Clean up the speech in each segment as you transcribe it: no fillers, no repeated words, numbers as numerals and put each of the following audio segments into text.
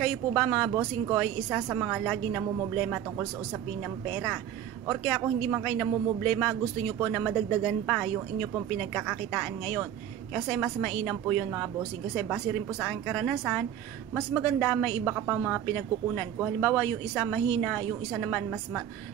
Kayo po ba mga bossing ko ay isa sa mga lagi namumblema tungkol sa usapin ng pera? Or kaya kung hindi man kayo namumblema, gusto nyo po na madagdagan pa yung inyo pong pinagkakakitaan ngayon? Kasi mas mainam po yun mga bossing. Kasi base rin po sa aking karanasan, mas maganda may iba ka pang mga pinagkukunan. Kung halimbawa yung isa mahina, yung isa naman mas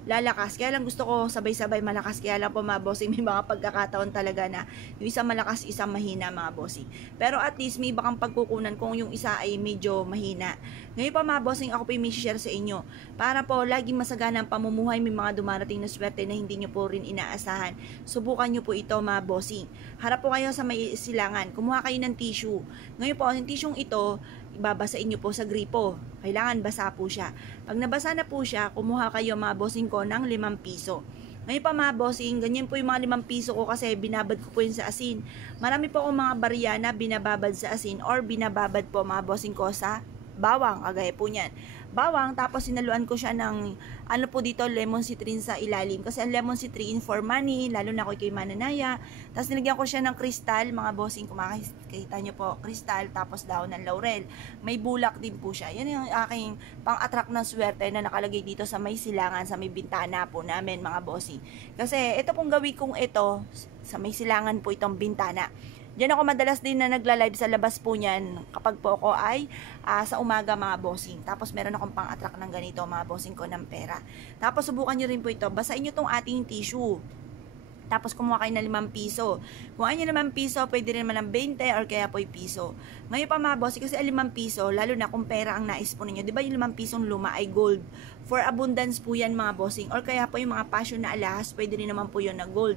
lalakas. Kaya lang gusto ko sabay-sabay malakas. Kaya lang po mga bossing, may mga pagkakataon talaga na yung isa malakas, isa mahina mga bossing. Pero at least may iba kang pagkukunan kung yung isa ay medyo mahina. Ngayon pa mga bossing, ako po yung may share sa inyo. Para po laging masagana ang pamumuhay, may mga dumarating na swerte na hindi nyo po rin inaasahan. Subukan nyo po ito mga bossing. Harap po kayo sa may silangan. Kumuha kayo ng tissue. Ngayon po, yung tissue ito, ibabasain nyo po sa gripo. Kailangan basa po siya. Pag nabasa na po siya, kumuha kayo mga bossing ko ng 5 piso. Ngayon pa mga bossing, ganyan po yung mga 5 piso ko kasi binabad ko po yun sa asin. Marami po akong mga barya na binababad sa asin or binababad po mga bossing ko sa bawang, kagaya po niyan. Bawang, tapos sinaluan ko siya ng, ano po dito, lemon citrin sa ilalim. Kasi ang lemon citrin for money, lalo na ako kay mananaya. Tapos nilagyan ko siya ng kristal, mga bossing, kung makikita nyo po, kristal, tapos daon ng laurel. May bulak din po siya. Yan yung aking pang-attract ng swerte na nakalagay dito sa may silangan, sa may bintana po namin, mga bossing. Kasi ito pong gawin kong ito, sa may silangan po itong bintana. Diyan ako madalas din na nagla-live sa labas po niyan kapag po ako ay sa umaga mga bossing. Tapos meron akong pang-attract ng ganito mga bossing ko ng pera. Tapos subukan nyo rin po ito. Basahin nyo itong ating tissue. Tapos kumuha kayo ng 5 piso. Kung ano 5 piso, pwede rin naman ng 20 or kaya po yung piso. Ngayon pa mga bossing, kasi 5 piso, lalo na kung pera ang nais po ninyo. Diba yung 5 pisong luma ay gold? For abundance po yan mga bossing. Or kaya po yung mga passion na alahas, pwede rin naman po yun na gold.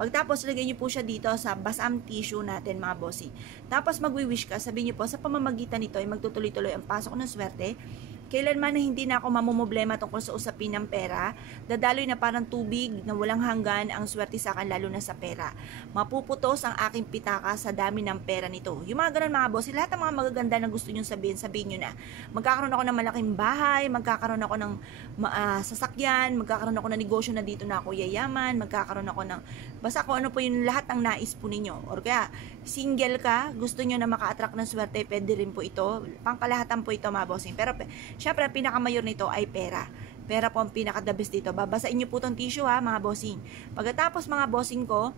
Pagtapos, lagay nyo po siya dito sa basam tissue natin mga bossing. Tapos magwi-wish ka, sabihin nyo po, sa pamamagitan nito ay magtutuloy-tuloy ang pasok ng swerte. Kailanman na hindi na ako mamumblema tungkol sa usapin ng pera, dadaloy na parang tubig na walang hanggan ang swerte sa akin, lalo na sa pera. Mapuputos ang aking pitaka sa dami ng pera nito. Yung mga ganun mga boss, lahat ng mga magaganda na gusto nyo sabihin, sabihin nyo na. Magkakaroon ako ng malaking bahay, magkakaroon ako ng sasakyan, magkakaroon ako ng negosyo na dito na ako yayaman, magkakaroon ako ng, basta kung ano po yung lahat ng nais po ninyo. Or kaya, single ka, gusto nyo na maka-attract ng swerte, pwede rin po ito. Pangkalahatan po ito mga bossing. Pero syempre, ang pinakamayor nito ay pera. Pera po ang pinaka-the best dito. Babasain nyo po itong tissue ha, mga bossing. Pagkatapos mga bossing ko,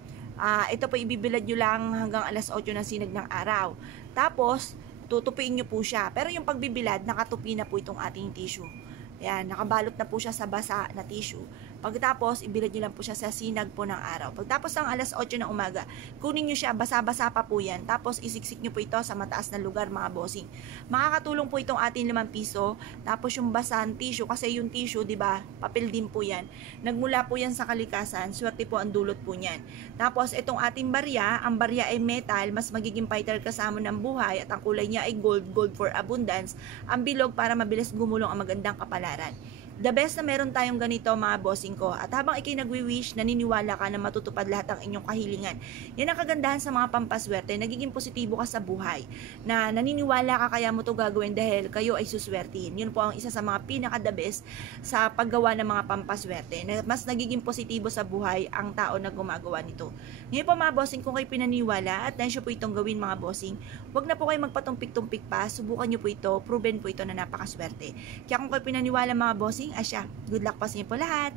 ito po ibibilad nyo lang hanggang alas 8 ng sinag ng araw. Tapos, tutupiin nyo po siya. Pero yung pagbibilad, nakatupi na po itong ating tissue. Ayan, nakabalot na po siya sa basa na tissue. Pagkatapos, ibilad nyo lang po siya sa sinag po ng araw. Pagtapos ng alas 8 ng umaga, kunin nyo siya, basa-basa pa po yan. Tapos, isiksik nyo po ito sa mataas na lugar, mga bossing. Makakatulong po itong ating 5 piso. Tapos, yung basan tissue, kasi yung tissue, di ba, papel din po yan. Nagmula po yan sa kalikasan, swerte po ang dulot po niyan. Tapos, itong ating barya, ang barya ay metal, mas magiging fighter kasama ng buhay, at ang kulay niya ay gold, gold for abundance. Ang bilog para mabilis gumulong ang magandang kapalaran. The best na meron tayong ganito mga bossing ko. At habang ikay nagwi-wish, naniniwala ka na matutupad lahat ang inyong kahilingan. Yan ang kagandahan sa mga pampaswerte. Nagiging positibo ka sa buhay. Na naniniwala ka kaya mo ito gagawin dahil kayo ay suswertihin. Yun po ang isa sa mga pinaka-the best sa paggawa ng mga pampaswerte. Na mas nagiging positibo sa buhay ang tao na gumagawa nito. Ngayon po mga bossing, kung kayo pinaniwala at nensyo po itong gawin mga bossing, wag na po kayo magpatumpik-tumpik pa. Subukan nyo po ito. Proven po ito na napakaswerte. Kaya kung kayo pinaniwala mga bossing, asya, good luck pa sa inyo po lahat.